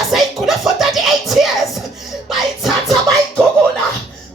saseyigula for 38 years bayithatha bayigugula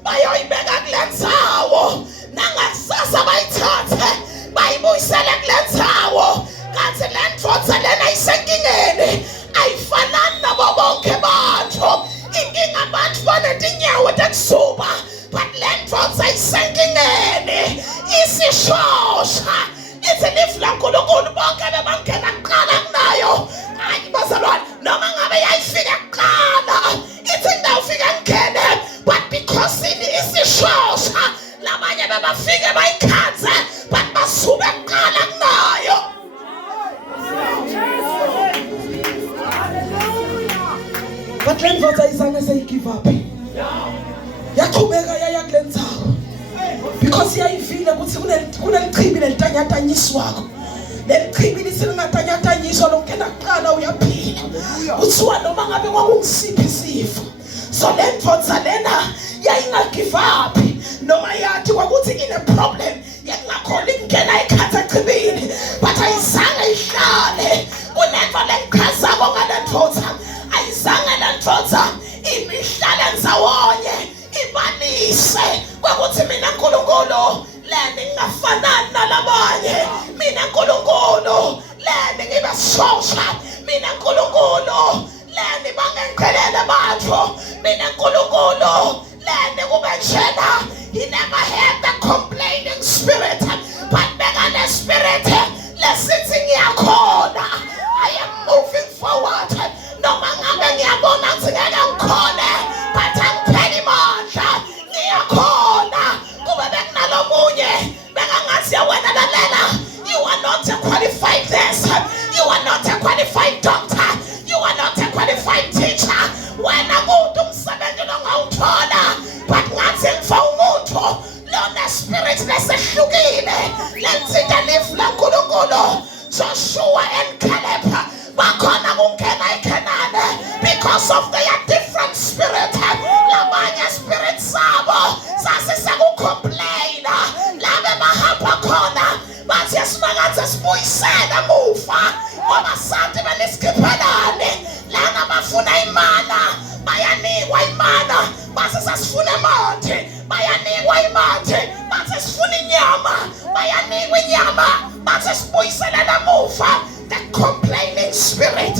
bayoyibeka kule ndzawo nangakusasa bayithathe bayibuyisele kule ndzawo kanti le ndvodza lena isenkingeni ayifanani nabo bonke bantfu. Inkinga abantu banetinyawo tekusuba but le ndvodza isenkingeni isishosha ithi lifu laNkulunkulu bonke bebangena kuqala kunayo. Hayi bazalwane, noma ngabe yayifika kuqala ithi ngawufika ngene but because ini isishosha labanye bebafike bayikhanze but basube kuqala kunayo. But le ndvodza ayizange seyigive up, yaqhubeka yaya kule ndzawo because yayivile ukuthi kunelichibi lelitanyatanyiswako. Lelichibi liselingatanyatanyiswa lokungena kuqala uyaphila kuthiwa noma ngabe kwakungisiphi isifo. So le ndvodza lena yayingagive up noma yathi kwakuthi ine problem yakungakhona ukungena ekhatha echibini but ayizange ihlale. Kunento lengichazako ngale ndvodza, ayizange le ndvodza ibihlale ndzawonye ibanise kwakuthi mina Nkulunkulu lena ngingafanani nalabanye, mina Nkulunkulu lena ngibashosha, mina Nkulunkulu lena bangenqhelele bantfu, mina Nkulunkulu lena kube njena. He never had the complaining spirit but bekane spirit lesithi ngiyakhona, I am moving forward noma ngabe ngiyabona ukuthi ngeke ngikhone but angipheli mandla ngiyakhona. Kube bekunalomunye bekangathi wena lalela, you are not a qualified nurse, you are not a qualified doctor, you are not a qualified teacher. Wena kude umsebenzi longawuthola but ngathi ngifa umuntu lona spirit lesehlukile lensika lifu laNkulunkulu. Joshua and Caleb bakhona kungena eKhanani because of their different spirit. Labanye spirit sabo sasisekucomplaina labe bahamba khona bathi simakathe sibuyisele muva ngoba sathi benisikiphelane lana bafuna imana bayanikwa imana base sasifuna amathe bayanikwa imathe base sifuna inyama bayanikwa inyama base sibuyisele namuva. The complaining spirit.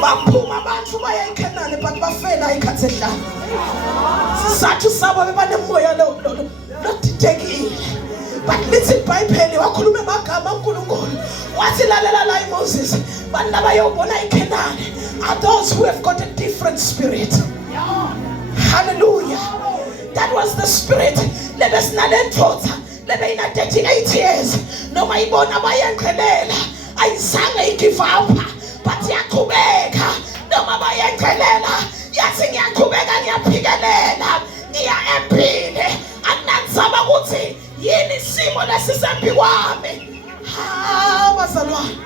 Baphuma abantu baya eKhanani but bafela ikhathi ehlala. Sizathu sabo bebanemoya lodidekile. But lithi iBhayibheli wakhuluma amagama uNkulunkulu wathi lalela la iMoses bantu abayobona eKhanani are those who have got a different spirit. Hallelujah. That was the spirit lebesinale ndvodza lebe ina 38 years noma ibona bayenqhelela ayizange igive up but yaqhubeka noma bayenqhelela yathi ngiyaqhubeka ngiyaphikelela ngiya empini ananzaba ukuthi yini isimo lesisembi kwami. Ha bazalwane,